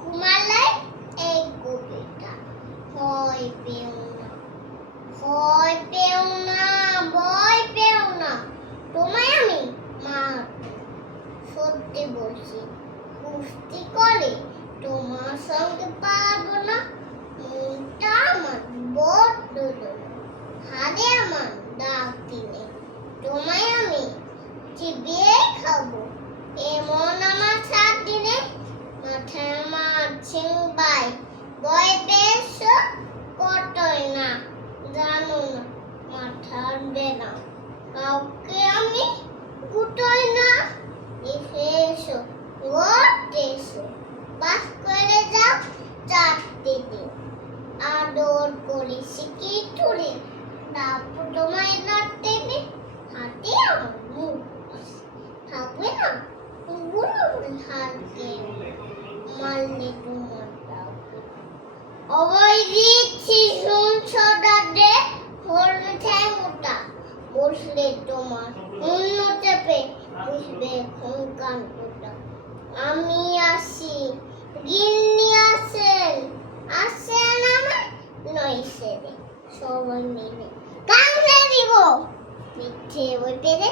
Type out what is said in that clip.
কুমারলাই এই কবিতা ভয় পেও না, ভয় পেও না, ভয় পেও না, তোমায় আমি মারবো। সত্যি বলছি, কুস্তি করে তোমার সঙ্গে পারবো না। মনটা আমার বড্ড দোলো, হাতে আমার দাগ দিলে তোমায় আমি চিবিয়ে খাবো। এমন আমার সাত দিনে মাথায় আমার ছিংবাই, ভয় পেয়েছো কতই না জানো না, মাথার বেনা কাউকে আমি গুটোই না। এসো ঘরতে এসো, বাস করে যাও চারটে দিন, আদর করে শিখি তুলে তারপর তোমায় নাড়তে দিন। হাতে আমার মুখ থাকবে না বুড়ো হালকে মারলে তোমার অবৈ দিচ্ছি শুনছো দাদে, হলে ঠ্যাংটা বসলে তোমার অন্য চেপে বুঝবে এখন কান্তটা। আমি আসি, গিন্নি আসেন, আসেন আমার নয় সেরে সবাই মিলে কাঁদলে দিব মিথ্যে বই পেরে